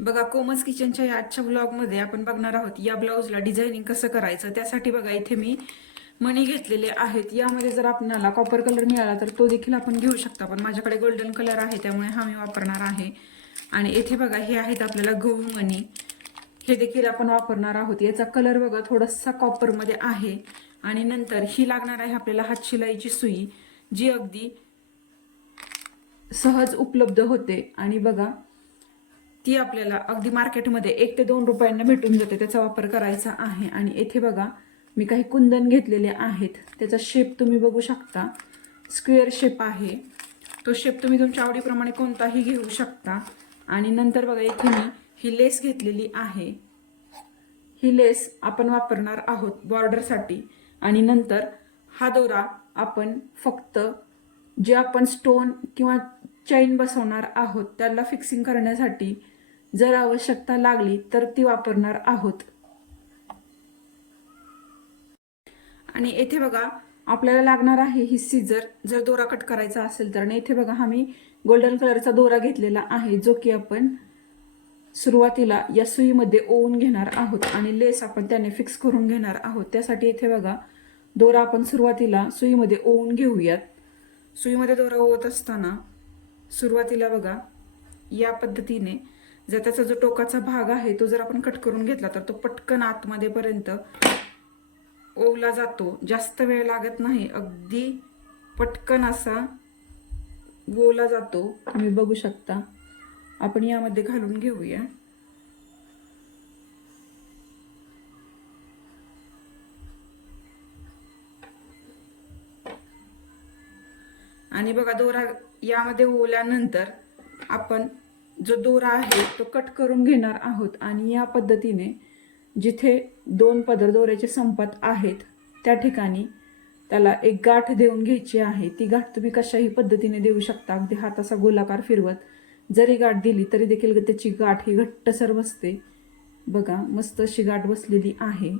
बघा कोमस किचनच्या या आजच्या ब्लॉगमध्ये आपण बघणार आहोत या ब्लाऊजला डिझायनिंग कसं करायचं त्यासाठी बघा इथे मी मणी घेतलेले आहेत. यामध्ये जर आपल्याला कॉपर कलर मिळाला तर तो देखील आपण घेऊ शकता. पण माझ्याकडे गोल्डन कलर आहे त्यामुळे हा मी वापरणार आहे. आणि येथे बघा हे आहेत आपल्याला गहू मणी हे देखील आपण वापरणार आहोत. याचा कलर बघा थोडासा कॉपरमध्ये आहे. आणि नंतर ही लागणार आहे आपल्याला हातशिलाईची सुई जी अगदी सहज उपलब्ध होते. आणि बघा ती आपल्याला अगदी मार्केटमध्ये एक ते दोन रुपयांना भेटून जाते त्याचा वापर करायचा आहे. आणि येथे बघा मी काही कुंदन घेतलेले आहेत. त्याचा शेप तुम्ही बघू शकता. स्क्वेअर शेप आहे. तो शेप तुम्ही तुमच्या आवडीप्रमाणे कोणताही घेऊ शकता. आणि नंतर बघा इथे मी ही लेस घेतलेली आहे. ही लेस आपण वापरणार आहोत बॉर्डरसाठी आणि नंतर हा दोरा आपण फक्त जे आपण स्टोन किंवा चैन बसवणार आहोत. त्याला फिक्सिंग करण्यासाठी जर आवश्यकता लागली तर ती वापरणार आहोत. आणि येथे बघा आपल्याला लागणार आहे ही सीजर जर दोरा कट करायचा असेल तर. आणि इथे बघा आम्ही गोल्डन कलरचा दोरा घेतलेला आहे जो की आपण सुरुवातीला या सुईमध्ये ओवून घेणार आहोत. आणि लेस आपण त्याने फिक्स करून घेणार आहोत. त्यासाठी इथे बघा दोरा आपण सुरुवातीला सुईमध्ये ओवून घेऊयात. सुईमध्ये दोरा ओवत असताना सुरुवातीला बघा या पद्धतीने जर त्याचा जो टोकाचा भाग आहे तो जर आपण कट करून घेतला तर तो पटकन आतमध्येपर्यंत ओवला जातो. जास्त वेळ लागत नाही. अगदी पटकन असा ओवला जातो. तुम्ही बघू शकता. आपण यामध्ये घालून घेऊया. आणि बघा दोरा यामध्ये ओल्यानंतर आपण जो दोरा आहे तो कट करून घेणार आहोत आणि या पद्धतीने जिथे दोन पदर दोऱ्याचे संपत आहेत त्या ठिकाणी त्याला एक गाठ देऊन घ्यायची आहे. ती गाठ तुम्ही कशाही पद्धतीने देऊ शकता. अगदी हात असा गोलाकार फिरवत जरी गाठ दिली तरी देखील त्याची गाठ ही घट्टसर बसते. बघा मस्त अशी गाठ बसलेली आहे.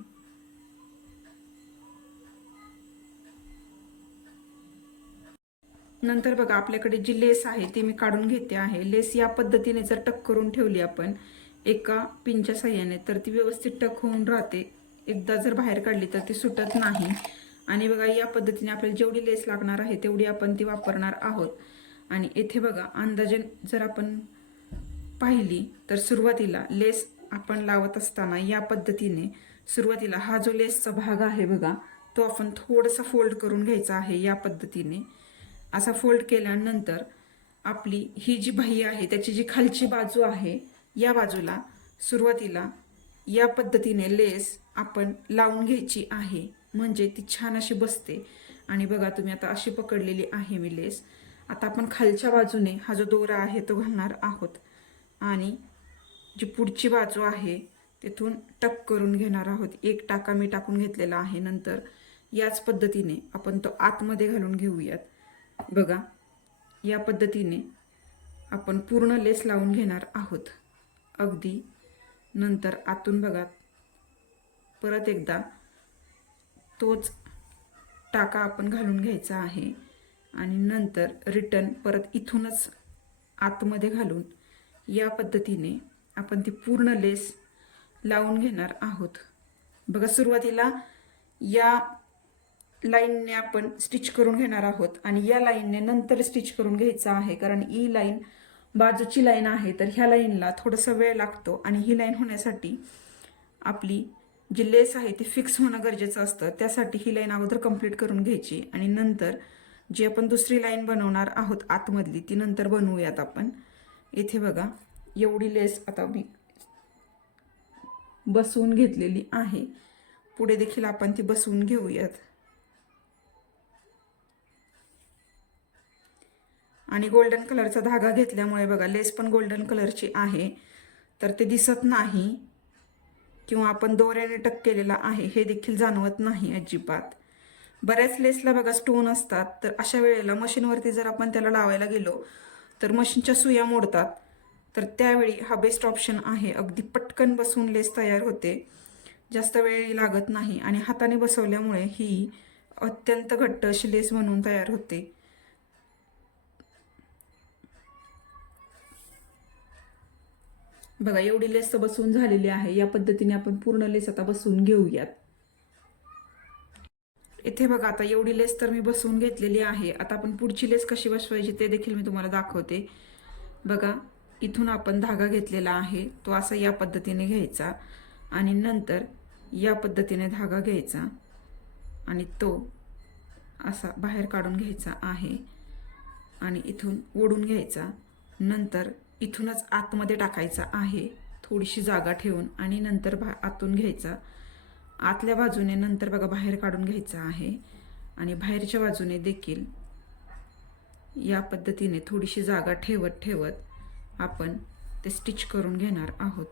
नंतर बघा आपल्याकडे जी लेस आहे ती मी काढून घेते आहे. लेस या पद्धतीने जर टक करून ठेवली आपण एका पिनच्या साह्याने तर ती व्यवस्थित टक होऊन राहते. एकदा जर बाहेर काढली तर ती सुटत नाही. आणि बघा या पद्धतीने आपल्याला जेवढी लेस लागणार आहे तेवढी आपण ती वापरणार आहोत. आणि येथे बघा अंदाजे जर आपण पाहिली तर सुरुवातीला लेस आपण लावत असताना या पद्धतीने सुरुवातीला हा जो लेसचा भाग आहे बघा तो आपण थोडासा फोल्ड करून घ्यायचा आहे या पद्धतीने. असा फोल्ड केल्यानंतर आपली ही जी बाही आहे त्याची जी खालची बाजू आहे या बाजूला सुरुवातीला या पद्धतीने लेस आपण लावून घ्यायची आहे. म्हणजे ती छान अशी बसते. आणि बघा तुम्ही आता अशी पकडलेली आहे मी लेस. आता आपण खालच्या बाजूने हा जो दोरा आहे तो घालणार आहोत. आणि जी पुढची बाजू आहे तिथून टक करून घेणार आहोत. एक टाका मी टाकून घेतलेला आहे. नंतर याच पद्धतीने आपण तो आतमध्ये घालून घेऊयात. बघा या पद्धतीने आपण पूर्ण लेस लावून घेणार आहोत. अगदी नंतर आतून बघा. परत एकदा तोच टाका आपण घालून घ्यायचा आहे आणि नंतर रिटर्न परत इथूनच आतमध्ये घालून या पद्धतीने आपण ती पूर्ण लेस लावून घेणार आहोत. बघा सुरुवातीला या लाईनने आपण स्टिच करून घेणार आहोत. आणि या लाईनने नंतर स्टिच करून घ्यायचं आहे. कारण ई लाईन बाजूची लाईन आहे तर ह्या लाईनला थोडासा वेळ लागतो. आणि ही लाईन होण्यासाठी आपली जी लेस आहे ती फिक्स होणं गरजेचं असतं. त्यासाठी ही लाईन अगोदर कंप्लीट करून घ्यायची. आणि नंतर जी आपण दुसरी लाईन बनवणार आहोत आतमधली ती नंतर बनवूयात आपण. इथे बघा एवढी लेस आता मी बसवून घेतलेली आहे. पुढे देखील आपण ती बसवून घेऊयात. आणि गोल्डन कलरचा धागा घेतल्यामुळे बघा लेस पण गोल्डन कलरची आहे. तर ते दिसत नाही किंवा आपण दोऱ्याने टक केलेला आहे हे देखील जाणवत नाही अजिबात. बऱ्याच लेसला बघा स्टोन असतात तर अशा वेळेला मशीनवरती जर आपण त्याला लावायला गेलो तर मशीनच्या सुया मोडतात. तर त्यावेळी हा बेस्ट ऑप्शन आहे. अगदी पटकन बसून लेस तयार होते. जास्त वेळ लागत नाही आणि हाताने बसवल्यामुळे ही अत्यंत घट्ट अशी लेस म्हणून तयार होते. बघा एवढी लेस तर बसवून झालेली आहे. या पद्धतीने आपण पूर्ण लेस आता बसवून घेऊयात. इथे बघा आता एवढी लेस तर मी बसवून घेतलेली आहे. आता आपण पुढची लेस कशी बसवायची ते देखील मी तुम्हाला दाखवते. बघा इथून आपण धागा घेतलेला आहे. तो असा या पद्धतीने घ्यायचा आणि नंतर या पद्धतीने धागा घ्यायचा आणि तो असा बाहेर काढून घ्यायचा आहे आणि इथून ओढून घ्यायचा. नंतर इथूनच आतमध्ये टाकायचा आहे. थोडीशी जागा ठेवून आणि नंतर भा आतून घ्यायचा. आतल्या बाजूने नंतर बघा बाहेर काढून घ्यायचा आहे. आणि बाहेरच्या बाजूने देखील या पद्धतीने थोडीशी जागा ठेवत ठेवत आपण ते स्टिच करून घेणार आहोत.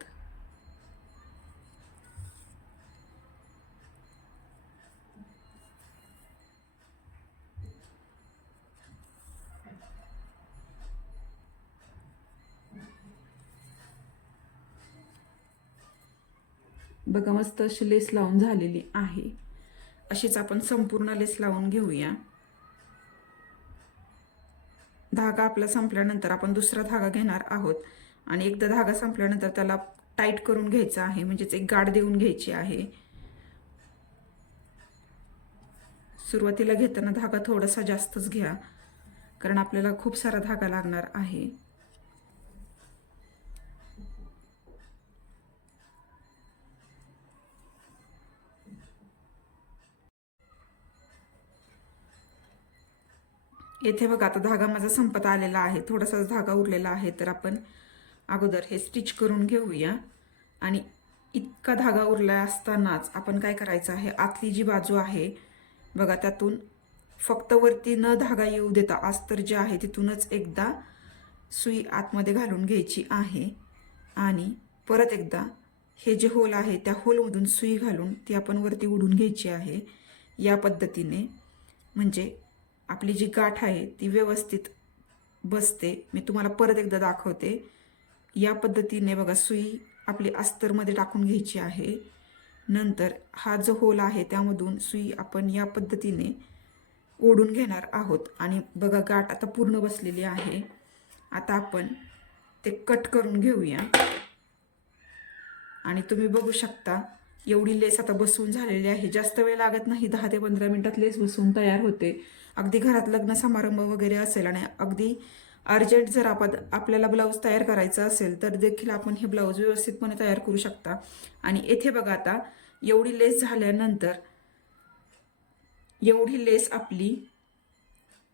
बघा मस्त अशी लेस लावून झालेली आहे. अशीच आपण संपूर्ण लेस लावून घेऊया. धागा आपला संपल्यानंतर आपण दुसरा धागा घेणार आहोत. आणि एकदा धागा संपल्यानंतर त्याला टाईट करून घ्यायचा आहे म्हणजेच एक गाठ देऊन घ्यायची आहे. सुरुवातीला घेताना धागा थोडासा जास्तच घ्या कारण आपल्याला खूप सारा धागा लागणार आहे. येथे बघा आता धागा माझा संपत आलेला आहे. थोडासा धागा उरलेला आहे तर आपण अगोदर हे स्टिच करून घेऊया. आणि इतका धागा उरला असतानाच आपण काय करायचं आहे? आतली जी बाजू आहे बघा त्यातून फक्त वरती न धागा येऊ देता अस्तर जे आहे तिथूनच एकदा सुई आतमध्ये घालून घ्यायची आहे. आणि परत एकदा हे जे होल आहे त्या होलमधून सुई घालून ती आपण वरती उडून घ्यायची आहे. या पद्धतीने. म्हणजे आपली जी गाठ आहे ती व्यवस्थित बसते. मी तुम्हाला परत एकदा दाखवते. या पद्धतीने बघा सुई आपली अस्तरमध्ये टाकून घ्यायची आहे. नंतर हा जो होल आहे त्यामधून सुई आपण या पद्धतीने ओढून घेणार आहोत. आणि बघा गाठ आता पूर्ण बसलेली आहे. आता आपण ते कट करून घेऊया. आणि तुम्ही बघू शकता एवढी लेस आता बसवून झालेली आहे. जास्त वेळ लागत नाही. दहा ते पंधरा मिनटात लेस बसवून तयार होते. अगदी घरात लग्न समारंभ वगैरे असेल आणि अगदी अर्जंट जर आपण आपल्याला ब्लाऊज तयार करायचा असेल तर देखील आपण हे ब्लाऊज व्यवस्थितपणे तयार करू शकता. आणि येथे बघा आता एवढी लेस झाल्यानंतर एवढी लेस आपली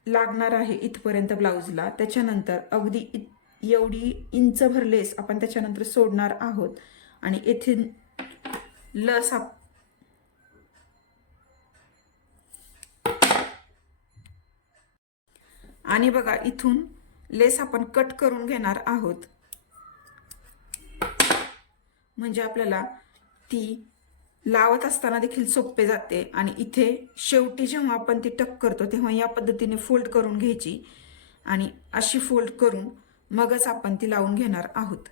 लागणार आहे इथपर्यंत ब्लाऊजला. त्याच्यानंतर अगदी इत एवढी इंचभर लेस आपण त्याच्यानंतर सोडणार आहोत. आणि येथे लस आप आणि बघा इथून लेस आपण कट करून घेणार आहोत. म्हणजे आपल्याला ती लावत असताना देखील सोपे जाते. आणि इथे शेवटी जेव्हा आपण ती टक करतो तेव्हा या पद्धतीने फोल्ड करून घ्यायची. आणि अशी फोल्ड करून मगच आपण ती लावून घेणार आहोत.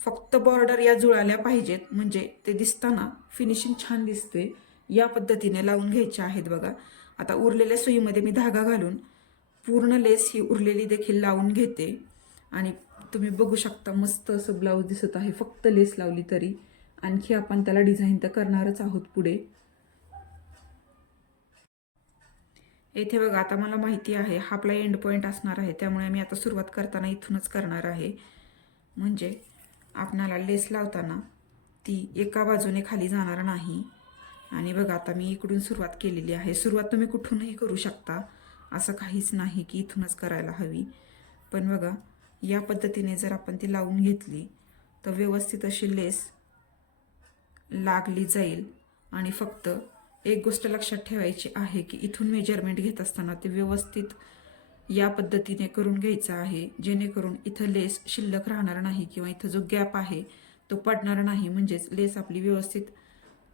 फक्त बॉर्डर या जुळाल्या पाहिजेत. म्हणजे ते दिसताना फिनिशिंग छान दिसते. या पद्धतीने लावून घ्यायचे आहेत बघा. आता उरलेल्या सुईमध्ये मी धागा घालून पूर्ण लेस ही उरलेली देखील लावून घेते. आणि तुम्ही बघू शकता मस्त असं ब्लाऊज दिसत आहे. फक्त लेस लावली तरी. आणखी आपण त्याला डिझाईन तर करणारच आहोत पुढे. येथे बघा आता मला माहिती आहे हा आपला एंड पॉईंट असणार आहे. त्यामुळे मी आता सुरुवात करताना इथूनच करणार आहे. म्हणजे आपणाला लेस लावताना ती एका बाजूने खाली जाणार नाही. आणि बघा आता मी इकडून सुरुवात केलेली आहे. सुरुवात तुम्ही कुठूनही करू शकता. असं काहीच नाही की इथूनच करायला हवी. पण बघा या पद्धतीने जर आपण ती लावून घेतली तर व्यवस्थित अशी लेस लागली जाईल. आणि फक्त एक गोष्ट लक्षात ठेवायची आहे की इथून मेजरमेंट घेत असताना ते व्यवस्थित या पद्धतीने करून घ्यायचं आहे जेणेकरून इथं लेस शिल्लक राहणार नाही किंवा इथं जो गॅप आहे तो पडणार नाही. म्हणजेच लेस आपली व्यवस्थित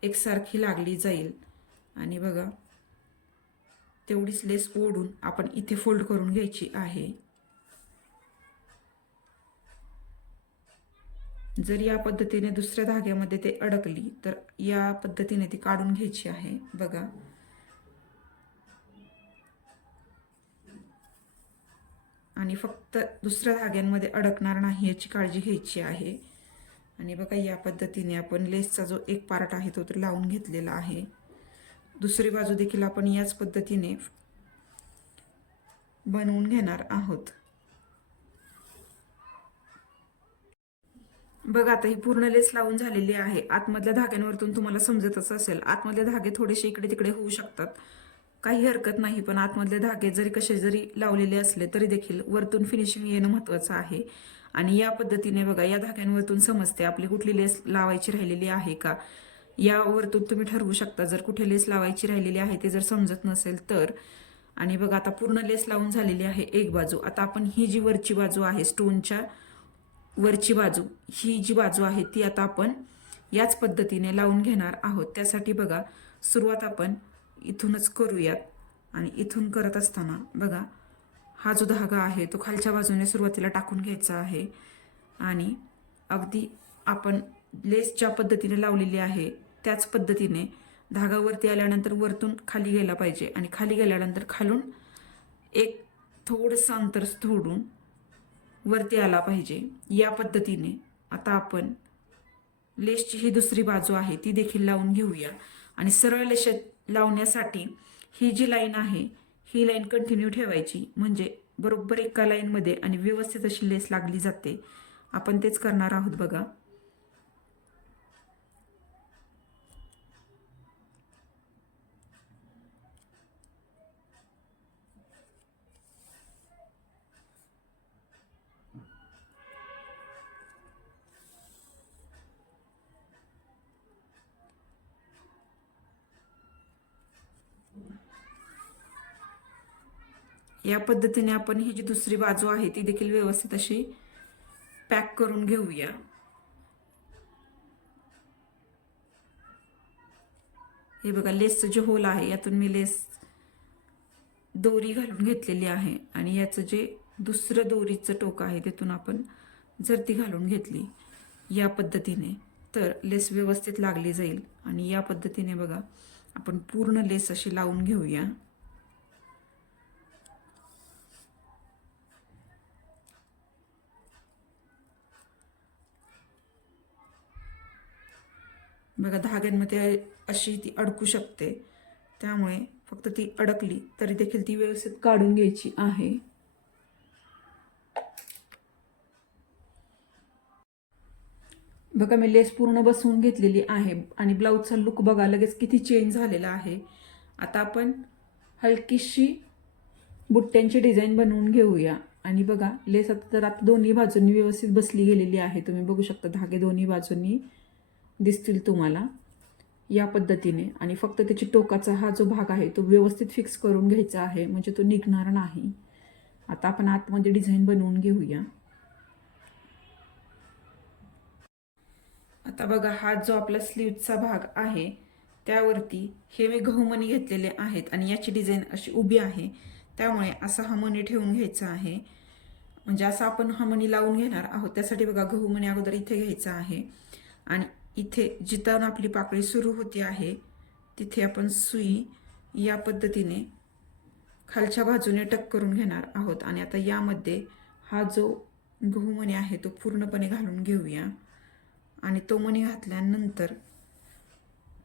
एकसारखी लागली जाईल. आणि बघा तेवढीच लेस ओढून आपण इथे फोल्ड करून घ्यायची आहे. जर या पद्धतीने दुसऱ्या धाग्यामध्ये ते अडकली तर या पद्धतीने ती काढून घ्यायची आहे. बघा. आणि फक्त दुसऱ्या धाग्यांमध्ये अडकणार नाही याची काळजी घ्यायची आहे. आणि बघा या पद्धतीने आपण लेसचा जो एक पार्ट आहे तो तर लावून घेतलेला आहे. दुसरी बाजू देखील आपण याच पद्धतीने बनवून घेणार आहोत. बघा आता ही पूर्ण लेस लावून झालेली आहे. आतमधल्या धाग्यांवरतून तुम्हाला समजतच असेल. आतमधले धागे थोडेसे इकडे तिकडे होऊ शकतात. काही हरकत नाही पण आतमधले धागे जरी कसे जरी लावलेले असले तरी देखील वरतून फिनिशिंग येणं महत्त्वाचं आहे. आणि या पद्धतीने बघा या धाग्यांवरतून समजते आपली कुठली लेस लावायची राहिलेली आहे का? यावरतून तुम्ही ठरवू शकता. जर कुठे लेस लावायची राहिलेली आहे ते जर समजत नसेल तर. आणि बघा आता पूर्ण लेस लावून झालेली आहे एक बाजू. आता आपण ही जी वरची बाजू आहे स्टोनच्या वरची बाजू ही जी बाजू आहे ती आता आपण याच पद्धतीने लावून घेणार आहोत. त्यासाठी बघा सुरुवात आपण इथूनच करूयात. आणि इथून करत असताना बघा हा जो धागा आहे तो खालच्या बाजूने सुरुवातीला टाकून घ्यायचा आहे. आणि अगदी आपण लेस ज्या पद्धतीने लावलेली आहे त्याच पद्धतीने धागा वरती आल्यानंतर वरतून खाली गेला पाहिजे आणि खाली गेल्यानंतर खालून एक थोडंसं अंतर सोडून वरती आला पाहिजे. या पद्धतीने आता आपण लेसची ही दुसरी बाजू आहे ती देखील लावून घेऊया. आणि सरळ लेश लावण्यासाठी ही जी लाईन आहे ही लाईन कंटिन्यू ठेवायची. म्हणजे बरोबर एका लाईनमध्ये आणि व्यवस्थित अशी लेस लागली जाते. आपण तेच करणार आहोत बघा. या पद्धतीने आपण ही जी दुसरी बाजू आहे ती देखील व्यवस्थित अशी पॅक करून घेऊया. हे बघा लेसचं जे होल आहे यातून मी लेस दोरी घालून घेतलेली आहे आणि याचं जे दुसरं दोरीचं टोक आहे तिथून आपण झरती घालून घेतली या पद्धतीने. तर लेस व्यवस्थित लागली जाईल आणि या पद्धतीने बघा आपण पूर्ण लेस अशी लावून घेऊया. बघा धाग्यांमध्ये अशी ती अडकू शकते. त्यामुळे फक्त ती अडकली तरी देखील ती व्यवस्थित काढून घ्यायची आहे. बघा मी लेस पूर्ण बसवून घेतलेली आहे आणि ब्लाऊजचा लुक बघा लगेच किती चेंज झालेला आहे. आता आपण हलकीशी बुट्ट्यांची डिझाईन बनवून घेऊया. आणि बघा लेस आता तर आता दोन्ही बाजूंनी व्यवस्थित बसली गेलेली आहे. तुम्ही बघू शकता धागे दोन्ही बाजूंनी. दिसतील तुम्हाला या पद्धतीने. आणि फक्त त्याची टोकाचा हा जो भाग आहे तो व्यवस्थित फिक्स करून घ्यायचा आहे म्हणजे तो निघणार नाही. आता आपण आतमध्ये डिझाईन बनवून घेऊया. आता बघा हा जो आपला स्लीवचा भाग आहे त्यावरती हे मी गहू मणी घेतलेले आहेत आणि याची डिझाईन अशी उभी आहे. त्यामुळे असा हा मणी ठेवून घ्यायचा आहे. म्हणजे असा आपण हा मणी लावून घेणार आहोत. त्यासाठी बघा गहू मणी अगोदर इथे घ्यायचा आहे. आणि इथे जिथं आपली पाकळी सुरू होती आहे तिथे आपण सुई या पद्धतीने खालच्या बाजूने टक करून घेणार आहोत. आणि आता यामध्ये हा जो गहू मणी आहे तो पूर्णपणे घालून घेऊया. आणि तो मणी घातल्यानंतर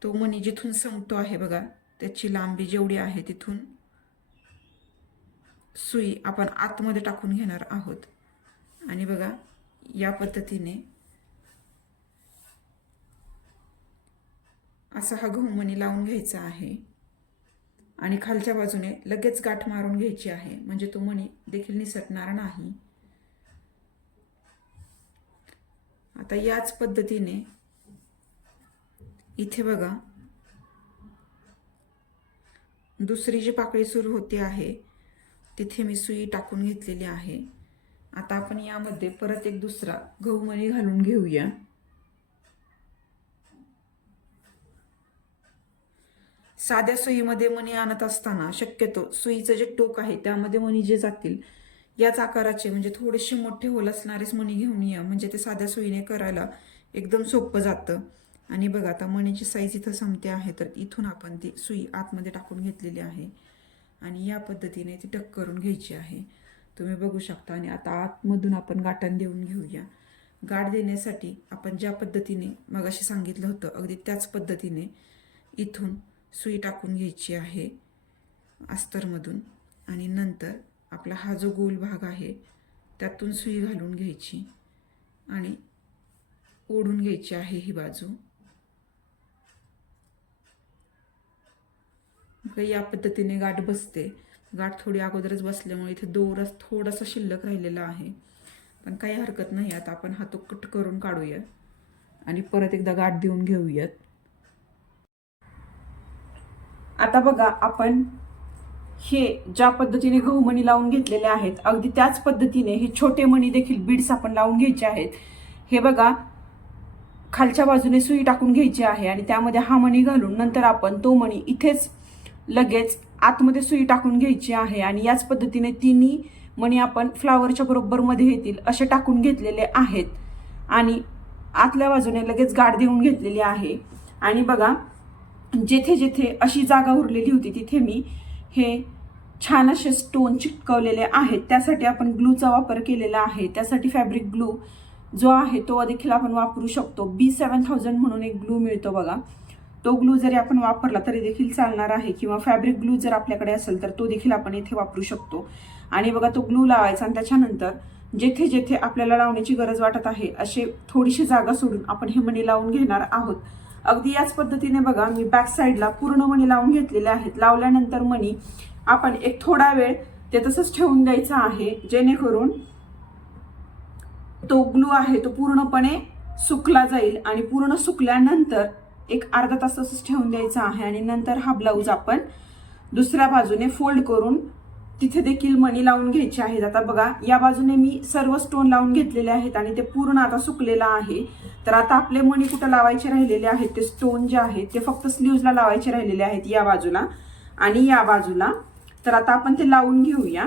तो मणी जिथून संपतो आहे बघा त्याची लांबी जेवढी आहे तिथून सुई आपण आतमध्ये टाकून घेणार आहोत. आणि बघा या पद्धतीने असा हा गहूमणी लावून घ्यायचा आहे. आणि खालच्या बाजूने लगेच गाठ मारून घ्यायची आहे. म्हणजे तो मणी देखील निसटणार नाही. आता याच पद्धतीने इथे बघा. दुसरी जी पाकळी सुरू होते आहे तिथे मी सुई टाकून घेतलेली आहे. आता आपण यामध्ये परत एक दुसरा गहूमणी घालून घेऊया. साध्या सुईमध्ये मणी आणत असताना शक्यतो सुईचं जे टोक आहे त्यामध्ये मणी जे जातील याच आकाराचे म्हणजे थोडेसे मोठे होल असणारेच मणी घेऊन या. म्हणजे ते साध्या सुईने करायला एकदम सोपं जातं. आणि बघा आता मणीची साईज इथं संपते आहे तर इथून आपण ती सुई आतमध्ये टाकून घेतलेली आहे. आणि या पद्धतीने ती टक करून घ्यायची आहे. तुम्ही बघू शकता. आणि आता आतमधून आपण गाठण देऊन घेऊया. गाठ देण्यासाठी आपण ज्या पद्धतीने मगाशी सांगितलं होतं अगदी त्याच पद्धतीने इथून सुई टाकून घ्यायची आहे अस्तरमधून. आणि नंतर आपला हा जो गोल भाग आहे त्यातून सुई घालून घ्यायची आणि ओढून घ्यायची आहे ही बाजू. या पद्धतीने गाठ बसते. गाठ थोडी अगोदरच बसल्यामुळे इथे दोरच थोडासा शिल्लक राहिलेला आहे. पण काही हरकत नाही आता आपण हा तो कट करून काढूया आणि परत एकदा गाठ देऊन घेऊयात. आता बघा आपण हे ज्या पद्धतीने गहू मणी लावून घेतलेले आहेत अगदी त्याच पद्धतीने हे छोटे मणी देखील बीड्स आपण लावून घ्यायचे आहेत. हे बघा खालच्या बाजूने सुई टाकून घ्यायची आहे आणि त्यामध्ये हा मणी घालून नंतर आपण तो मणी इथेच लगेच आतमध्ये सुई टाकून घ्यायची आहे आणि याच पद्धतीने तिन्ही मणी आपण फ्लावरच्या बरोबरमध्ये येतील असे टाकून घेतलेले आहेत. आणि आतल्या बाजूने लगेच गाठ देऊन घेतलेली आहे. आणि बघा जेथे जेथे अशी जागा उरलेली होती तिथे मी हे छान असे स्टोन चिटकवलेले आहेत. त्यासाठी आपण ग्लूचा वापर केलेला आहे. त्यासाठी फॅब्रिक ग्लू जो आहे तो देखील आपण वापरू शकतो. बी सेवन थाउजंड म्हणून एक ग्लू मिळतो बघा. तो ग्लू जरी आपण वापरला तरी देखील चालणार आहे. किंवा फॅब्रिक ग्लू जर आपल्याकडे असेल तर तो देखील आपण इथे वापरू शकतो. आणि बघा तो ग्लू लावायचा आणि त्याच्यानंतर जेथे जेथे आपल्याला लावण्याची गरज वाटत आहे असे थोडीशी जागा सोडून आपण हे मणी लावून घेणार आहोत. अगदी याच पद्धतीने बघा मी बॅक साईडला पूर्ण मणी लावून घेतलेले आहेत. लावल्यानंतर मणी आपण एक थोडा वेळ ते तसंच ठेवून द्यायचं आहे जेणेकरून तो ग्लू आहे तो पूर्णपणे सुकला जाईल आणि पूर्ण सुकल्यानंतर एक अर्धा तास तसंच ठेवून द्यायचा आहे आणि नंतर हा ब्लाऊज आपण दुसऱ्या बाजूने फोल्ड करून तिथे देखील मणी लावून घ्यायचे आहेत. आता बघा या बाजूने मी सर्व स्टोन लावून घेतलेले आहेत आणि ते पूर्ण आता सुकलेलं आहे. तर आता आपले मणी कुठं लावायचे राहिलेले आहेत? ते स्टोन जे आहेत ते फक्त स्लीव्जला लावायचे राहिलेले आहेत या बाजूला. आणि या बाजूला तर आता आपण ते लावून घेऊया.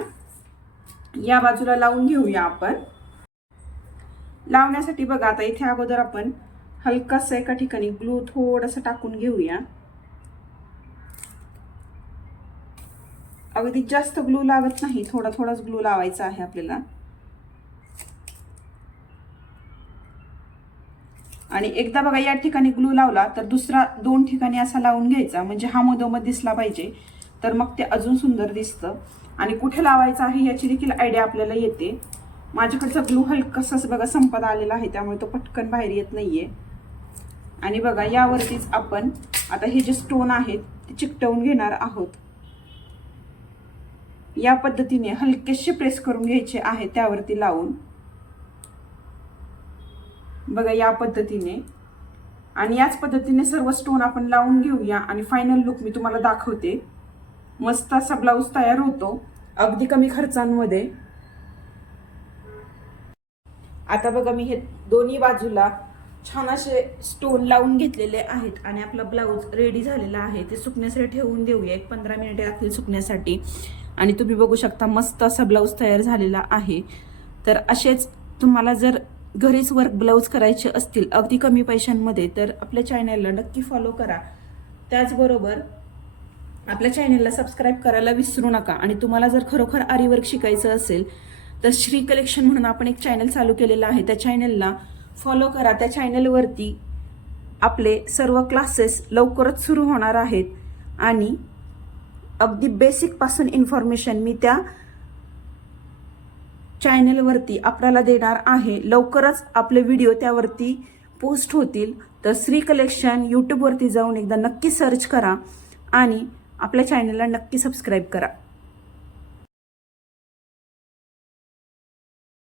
या बाजूला लावून घेऊया आपण. लावण्यासाठी बघा आता इथे अगोदर आपण हलकासा एका ठिकाणी ग्लू थोडंसं टाकून घेऊया. अगदी जास्त ग्लू लागत नाही थोडा थोडाच ग्लू लावायचा आहे आपल्याला. आणि एकदा बघा या ठिकाणी ग्लू लावला तर दुसरा दोन ठिकाणी असा लावून घ्यायचा. म्हणजे हा मधोमध दिसला पाहिजे. तर मग ते अजून सुंदर दिसतं. आणि कुठे लावायचं आहे याची देखील आयडिया आपल्याला येते. माझ्याकडचा ग्लू हलकासाच बघा संपत आलेला आहे. त्यामुळे तो पटकन बाहेर येत नाहीये. आणि बघा यावरतीच आपण आता हे जे स्टोन आहेत ते चिकटवून घेणार आहोत. या पद्धतीने हलकेसे प्रेस करून घ्यायचे आहे त्यावरती लावून. बघा या पद्धतीने. आणि याच पद्धतीने सर्व स्टोन आपण लावून घेऊया. आणि फायनल लुक मी तुम्हाला दाखवते. मस्त असा ब्लाऊज तयार होतो. अगदी कमी खर्चांमध्ये. आता बघा मी हे दोन्ही बाजूला छान असे स्टोन लावून घेतलेले आहेत. आणि आपला ब्लाऊज रेडी झालेला आहे. ते सुकण्यासाठी ठेवून देऊया. एक पंधरा मिनिटे लागतील सुकण्यासाठी. आणि तुम्ही बघू शकता मस्त असा ब्लाऊज तयार झालेला आहे. तर असेच तुम्हाला जर घरीच वर्क ब्लाऊज करायचे असतील अगदी कमी पैशांमध्ये तर आपल्या चॅनलला नक्की फॉलो करा. त्याचबरोबर आपल्या चॅनलला सबस्क्राईब करायला विसरू नका. आणि तुम्हाला जर खरोखर आरी वर्क शिकायचं असेल तर श्री कलेक्शन म्हणून आपण एक चॅनल चालू केलेलं आहे. त्या चॅनलला फॉलो करा. त्या चॅनलवरती आपले सर्व क्लासेस लवकरच सुरू होणार आहेत. आणि अगदी बेसिकपासून इन्फॉर्मेशन मी त्या चॅनलवरती आपल्याला देणार आहे. लवकरच आपले व्हिडिओ त्यावरती पोस्ट होतील. तर श्री कलेक्शन यूट्यूबवरती जाऊन एकदा नक्की सर्च करा आणि आपल्या चॅनलला नक्की सबस्क्राईब करा.